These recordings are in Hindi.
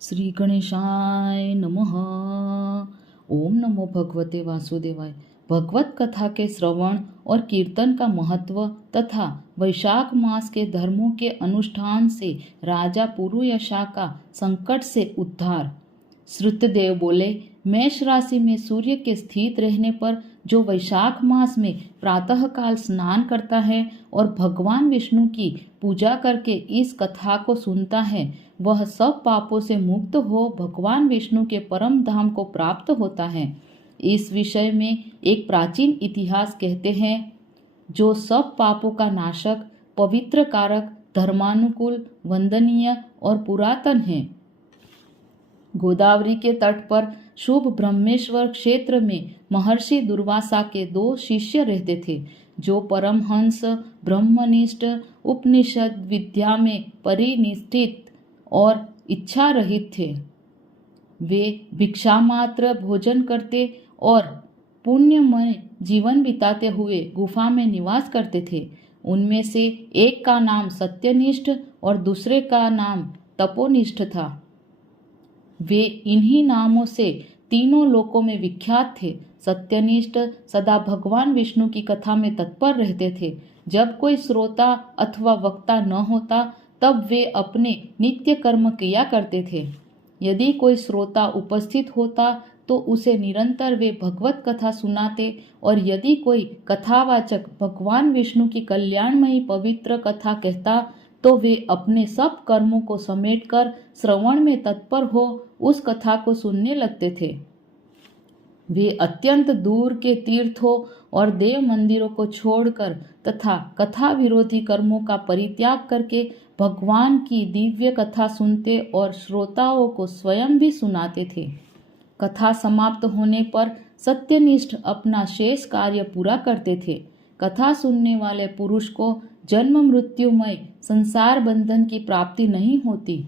श्री गणेशाय नमः। ओम नमो भगवते वासुदेवाय। भगवत कथा के श्रवण और कीर्तन का महत्व तथा वैशाख मास के धर्मों के अनुष्ठान से राजा पुरुयशा का संकट से उद्धार। श्रुतदेव बोले, मेष राशि में सूर्य के स्थित रहने पर जो वैशाख मास में प्रातःकाल स्नान करता है और भगवान विष्णु की पूजा करके इस कथा को सुनता है, वह सब पापों से मुक्त हो भगवान विष्णु के परम धाम को प्राप्त होता है। इस विषय में एक प्राचीन इतिहास कहते हैं, जो सब पापों का नाशक, पवित्र कारक, धर्मानुकूल, वंदनीय और पुरातन है। गोदावरी के तट पर शुभ ब्रह्मेश्वर क्षेत्र में महर्षि दुर्वासा के 2 शिष्य रहते थे, जो परमहंस, ब्रह्मनिष्ठ, उपनिषद विद्या में परिनिष्ठित और इच्छा रहित थे। वे भिक्षा मात्र भोजन करते और पुण्यमय जीवन बिताते हुए गुफा में निवास करते थे। उनमें से एक का नाम सत्यनिष्ठ और दूसरे का नाम तपोनिष्ठ था। वे इन्हीं नामों से तीनों लोकों में विख्यात थे। सत्यनिष्ठ सदा भगवान विष्णु की कथा में तत्पर रहते थे। जब कोई श्रोता अथवा वक्ता न होता, तब वे अपने नित्य कर्म किया करते थे। यदि कोई श्रोता उपस्थित होता तो उसे निरंतर वे भगवत कथा सुनाते, और यदि कोई कथावाचक भगवान विष्णु की कल्याणमयी पवित्र कथा कहता तो वे अपने सब कर्मों को समेटकर श्रवण में तत्पर हो उस कथा को सुनने लगते थे। वे अत्यंत दूर के तीर्थों और देव मंदिरों को छोड़कर तथा कथा विरोधी कर्मों का परित्याग करके भगवान की दिव्य कथा सुनते और श्रोताओं को स्वयं भी सुनाते थे। कथा समाप्त होने पर सत्यनिष्ठ अपना शेष कार्य पूरा करते थे। कथा सुनने वाले पुरुष को जन्म मृत्युमय संसार बंधन की प्राप्ति नहीं होती,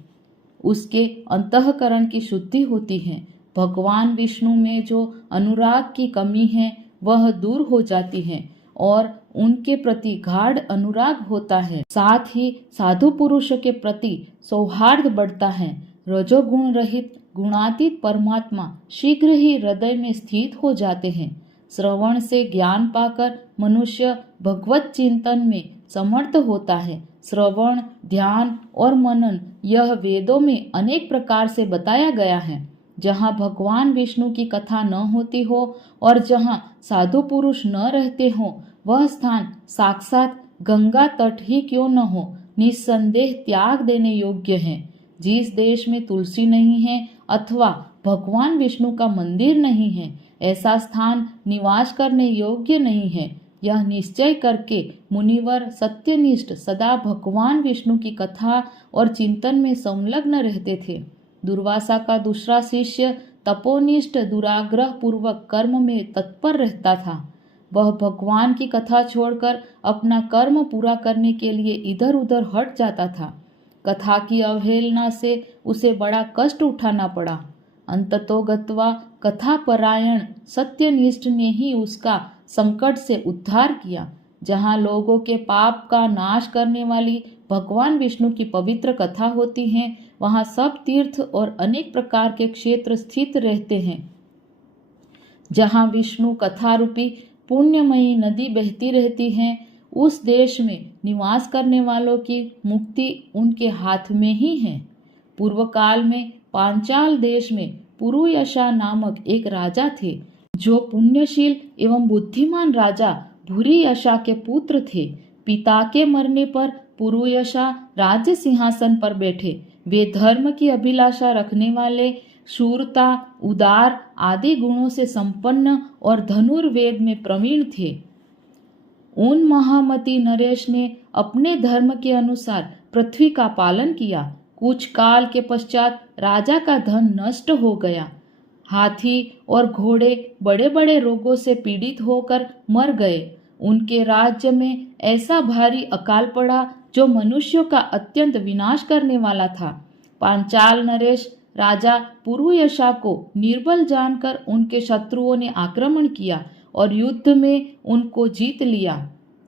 उसके अंतःकरण की शुद्धि होती है। भगवान विष्णु में जो अनुराग की कमी है वह दूर हो जाती है और उनके प्रति गाढ़ अनुराग होता है। साथ ही साधु पुरुषों के प्रति सौहार्द बढ़ता है। रजोगुण रहित गुणातीत परमात्मा शीघ्र ही हृदय में स्थित हो जाते हैं। श्रवण से ज्ञान पाकर मनुष्य भगवत चिंतन में समर्थ होता है। श्रवण, ध्यान और मनन यह वेदों में अनेक प्रकार से बताया गया है। जहाँ भगवान विष्णु की कथा न होती हो और जहाँ साधु पुरुष न रहते हो, वह स्थान साक्षात गंगा तट ही क्यों न हो, निस्संदेह त्याग देने योग्य है। जिस देश में तुलसी नहीं है अथवा भगवान विष्णु का मंदिर नहीं है, ऐसा स्थान निवास करने योग्य नहीं है। यह निश्चय करके मुनिवर सत्यनिष्ठ सदा भगवान विष्णु की कथा और चिंतन में संलग्न रहते थे। दुर्वासा का दूसरा शिष्य तपोनिष्ठ दुराग्रह पूर्वक कर्म में तत्पर रहता था। वह भगवान की कथा छोड़कर अपना कर्म पूरा करने के लिए इधर उधर हट जाता था। कथा की अवहेलना से उसे बड़ा कष्ट उठाना पड़ा। अंततोगत्वा कथापरायण सत्यनिष्ठ ने ही उसका संकट से उद्धार किया। जहाँ लोगों के पाप का नाश करने वाली भगवान विष्णु की पवित्र कथा होती है, वहाँ सब तीर्थ और अनेक प्रकार के क्षेत्र स्थित रहते हैं। जहाँ विष्णु कथा रूपी पुण्यमयी नदी बहती रहती है, उस देश में निवास करने वालों की मुक्ति उनके हाथ में ही है। पूर्व काल में पांचाल देश में पुरुयशा नामक एक राजा थे, जो पुण्यशील एवं बुद्धिमान राजा भूरियशा के पुत्र थे। पिता के मरने पर पुरुयशा राज्य सिंहासन पर बैठे। वे धर्म की अभिलाषा रखने वाले, शूरता, उदार आदि गुणों से संपन्न और धनुर्वेद में प्रवीण थे। उन महामती नरेश ने अपने धर्म के अनुसार पृथ्वी का पालन किया। कुछ काल के पश्चात राजा का धन नष्ट हो गया। हाथी और घोड़े बड़े बड़े रोगों से पीड़ित होकर मर गए। उनके राज्य में ऐसा भारी अकाल पड़ा जो मनुष्यों का अत्यंत विनाश करने वाला था। पांचाल नरेश राजा पुरुयशा को निर्बल जानकर उनके शत्रुओं ने आक्रमण किया और युद्ध में उनको जीत लिया।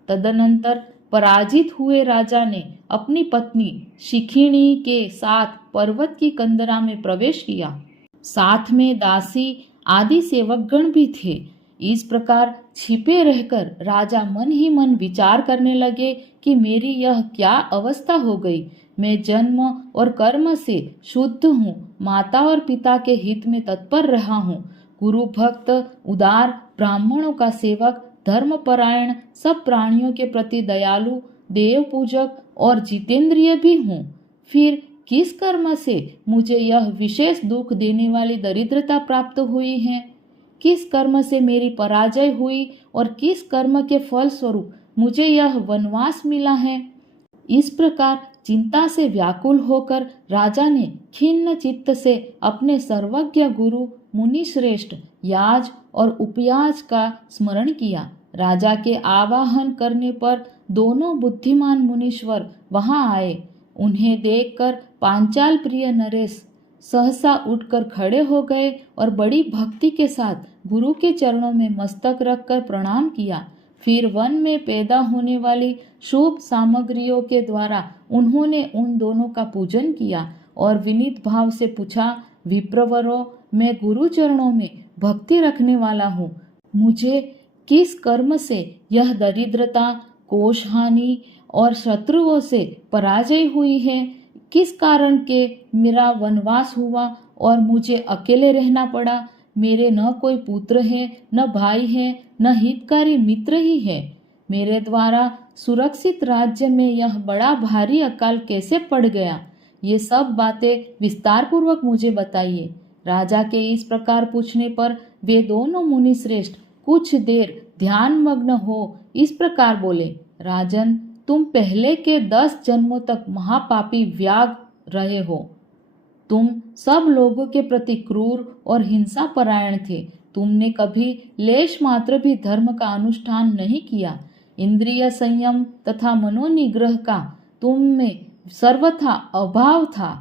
तदनंतर पराजित हुए राजा ने अपनी पत्नी शिखिणी के साथ पर्वत की कंदरा में प्रवेश किया। साथ में दासी आदि सेवकगण भी थे। इस प्रकार छिपे रहकर राजा मन ही मन विचार करने लगे कि मेरी यह क्या अवस्था हो गई। मैं जन्म और कर्म से शुद्ध हूँ, माता और पिता के हित में तत्पर रहा हूँ, गुरु भक्त, उदार, ब्राह्मणों का सेवक, धर्मपरायण, सब प्राणियों के प्रति दयालु, देव पूजक और जितेंद्रिय भी हूँ। फिर किस कर्म से मुझे यह विशेष दुख देने वाली दरिद्रता प्राप्त हुई है? किस कर्म से मेरी पराजय हुई और किस कर्म के फल स्वरूप मुझे यह वनवास मिला है? इस प्रकार चिंता से व्याकुल होकर राजा ने खिन्न चित्त से अपने सर्वज्ञ गुरु मुनि श्रेष्ठ याज और उपयाज का स्मरण किया। राजा के आवाहन करने पर दोनों बुद्धिमान मुनीश्वर वहां आए। उन्हें देखकर पांचाल प्रिय नरेश सहसा उठकर खड़े हो गए और बड़ी भक्ति के साथ गुरु के चरणों में मस्तक रखकर प्रणाम किया। फिर वन में पैदा होने वाली शुभ सामग्रियों के द्वारा उन्होंने उन दोनों का पूजन किया और विनीत भाव से पूछा, विप्रवरों, मैं गुरु चरणों में भक्ति रखने वाला हूँ। मुझे किस कर्म से यह दरिद्रता, कोष हानि और शत्रुओं से पराजय हुई है? किस कारण के मेरा वनवास हुआ और मुझे अकेले रहना पड़ा? मेरे न कोई पुत्र है, न भाई है, न हितकारी मित्र ही है। मेरे द्वारा सुरक्षित राज्य में यह बड़ा भारी अकाल कैसे पड़ गया? ये सब बातें विस्तार पूर्वक मुझे बताइए। राजा के इस प्रकार पूछने पर वे दोनों मुनि श्रेष्ठ कुछ देर ध्यान मग्न हो इस प्रकार बोले, राजन, तुम पहले के 10 जन्मों तक महापापी व्याग रहे हो। तुम सब लोगों के प्रति क्रूर और हिंसा परायण थे। तुमने कभी लेश मात्र भी धर्म का अनुष्ठान नहीं किया। इंद्रिय संयम तथा मनोनिग्रह का तुम में सर्वथा अभाव था।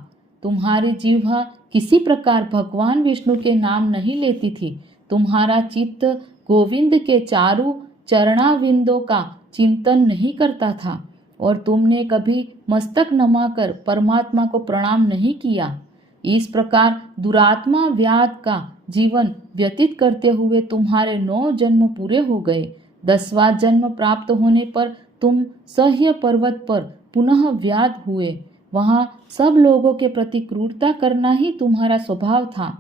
तुम्हारी जिह्वा किसी प्रकार भगवान विष्णु के नाम नहीं लेती थी। तुम्हारा चित्त गोविंद के चारु चरणाविंदों का चिंतन नहीं करता था और तुमने कभी मस्तक नमाकर परमात्मा को प्रणाम नहीं किया। इस प्रकार दुरात्मा व्याध का जीवन व्यतीत करते हुए तुम्हारे 9 जन्म पूरे हो गए। 10वां जन्म प्राप्त होने पर तुम सह्य पर्वत पर पुनः व्याध हुए। वहां सब लोगों के प्रति क्रूरता करना ही तुम्हारा स्वभाव था।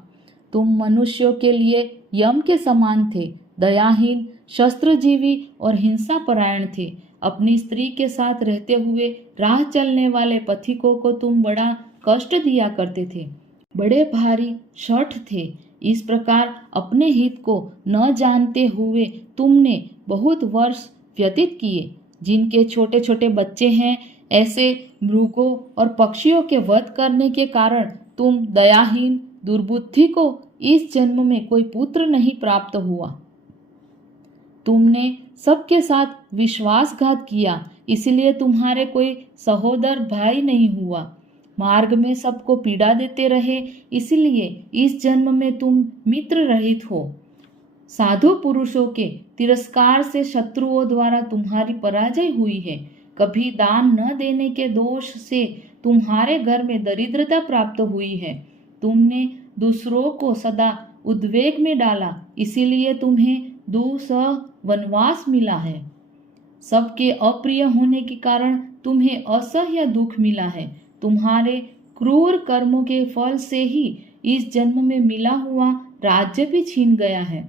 तुम मनुष्यों के लिए यम के समान थे, दयाहीन, शस्त्रजीवी और हिंसा परायण थे। अपनी स्त्री के साथ रहते हुए राह चलने वाले पथिकों को तुम बड़ा कष्ट दिया करते थे, बड़े भारी शठ थे। इस प्रकार अपने हित को न जानते हुए तुमने बहुत वर्ष व्यतीत किए। जिनके छोटे छोटे बच्चे हैं, ऐसे मृगों और पक्षियों के वध करने के कारण तुम दयाहीन दुर्बुद्धि को इस जन्म में कोई पुत्र नहीं प्राप्त हुआ। तुमने सबके साथ विश्वासघात किया, इसलिए तुम्हारे कोई सहोदर भाई नहीं हुआ। मार्ग में सबको पीड़ा देते रहे, इसलिए इस जन्म में तुम मित्र रहित हो। साधु पुरुषों के तिरस्कार से शत्रुओं द्वारा तुम्हारी पराजय हुई है। कभी दान न देने के दोष से तुम्हारे घर में दरिद्रता प्राप्त हुई है। तुमने दूसरों को सदा उद्वेग में डाला, इसीलिए तुम्हें दुस्सह वनवास मिला है। सबके अप्रिय होने के कारण तुम्हें असह्य दुख मिला है। तुम्हारे क्रूर कर्मों के फल से ही इस जन्म में मिला हुआ राज्य भी छीन गया है।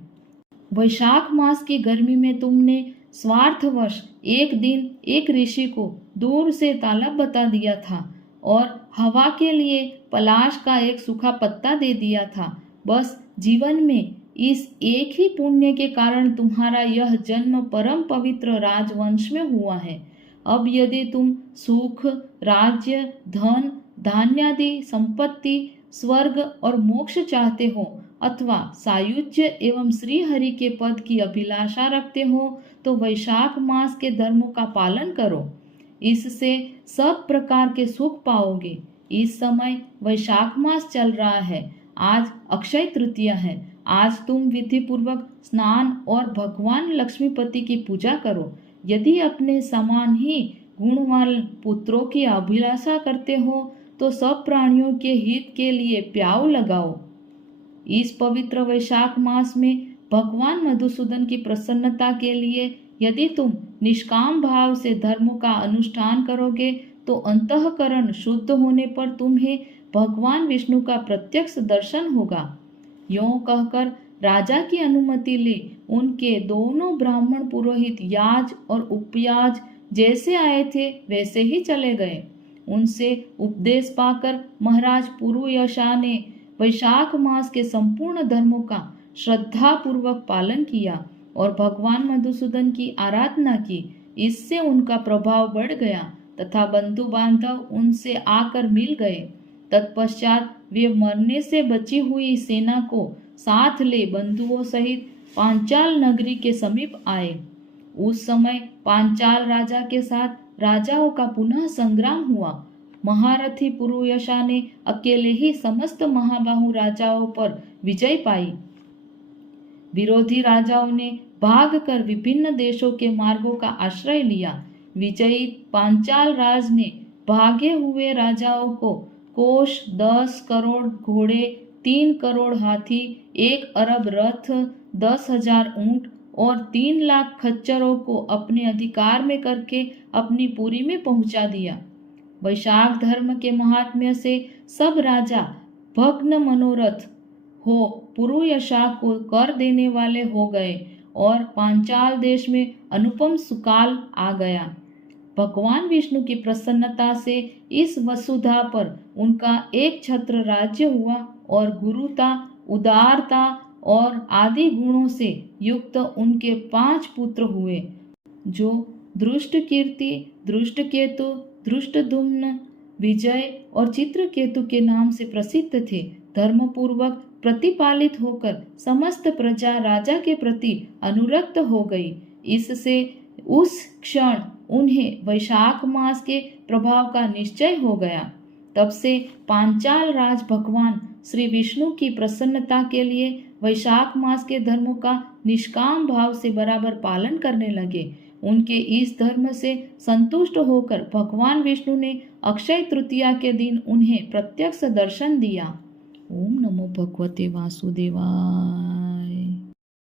वैशाख मास की गर्मी में तुमने स्वार्थवश एक दिन एक ऋषि को दूर से तालाब बता दिया था और हवा के लिए पलाश का एक सूखा पत्ता दे दिया था। बस जीवन में इस एक ही पुण्य के कारण तुम्हारा यह जन्म परम पवित्र राजवंश में हुआ है। अब यदि तुम सुख, राज्य, धन, धान्यादि संपत्ति, स्वर्ग और मोक्ष चाहते हो अथवा सायुज्य एवं श्री हरि के पद की अभिलाषा रखते हो तो वैशाख मास के धर्मों का पालन करो। इससे सब प्रकार के सुख पाओगे। इस समय वैशाख मास चल रहा है। आज अक्षय तृतीया है। आज तुम विधि पूर्वक स्नान और भगवान लक्ष्मीपति की पूजा करो। यदि अपने समान ही गुणवान पुत्रों की अभिलाषा करते हो तो सब प्राणियों के हित के लिए प्याऊ लगाओ। इस पवित्र वैशाख मास में भगवान मधुसूदन की प्रसन्नता के लिए यदि तुम निष्काम भाव से धर्म का अनुष्ठान करोगे तो अंतःकरण शुद्ध होने पर तुम्हें भगवान विष्णु का प्रत्यक्ष दर्शन होगा। यों कहकर राजा की अनुमति ले उनके दोनों ब्राह्मण पुरोहित याज और उपयाज जैसे आए थे वैसे ही चले गए। उनसे उपदेश पाकर महाराज पुरुयशा ने वैशाख मास के संपूर्ण धर्मों का श्रद्धा पूर्वक पालन किया और भगवान मधुसूदन की आराधना की। इससे उनका प्रभाव बढ़ गया तथा बंधु बांधव उनसे आकर मिल गए। तत्पश्चात वे मरने से बची हुई सेना को साथ ले बंधुओं सहित पांचाल नगरी के समीप आए। उस समय पांचाल राजा के साथ राजाओं का पुनः संग्राम हुआ। महारथी पुरुयशा ने अकेले ही समस्त महाबाहु राजाओं पर विजय पाई। विरोधी राजाओं ने भागकर विभिन्न देशों के मार्गों का आश्रय लिया। विजयी पांचाल राज ने भागे हुए राजाओं को कोष, 10 करोड़ घोड़े, 3 करोड़ हाथी, 1 अरब रथ, 10,000 ऊंट और 3 लाख खच्चरों को अपने अधिकार में करके अपनी पुरी में पहुंचा दिया। वैशाख धर्म के महात्म्य से सब राजा भग्न मनोरथ हो पुरुयशा को कर देने वाले हो गए और पांचाल देश में अनुपम सुकाल आ गया। भगवान विष्णु की प्रसन्नता से इस वसुधा पर उनका एक छत्र राज्य हुआ और गुरुता, उदारता और आदि गुणों से युक्त उनके 5 पुत्र हुए, जो दृष्टकीर्ति, दृष्टकेतु, दृष्टद्युम्न, विजय और चित्रकेतु के नाम से प्रसिद्ध थे। धर्मपूर्वक प्रतिपालित होकर समस्त प्रजा राजा के प्रति अनुरक्त हो गई। इससे उस क्षण उन्हें वैशाख मास के प्रभाव का निश्चय हो गया। तब से पांचाल राज भगवान श्री विष्णु की प्रसन्नता के लिए वैशाख मास के धर्मों का निष्काम भाव से बराबर पालन करने लगे। उनके इस धर्म से संतुष्ट होकर भगवान विष्णु ने अक्षय तृतीया के दिन उन्हें प्रत्यक्ष दर्शन दिया। ओम नमो भगवते वासुदेवाय।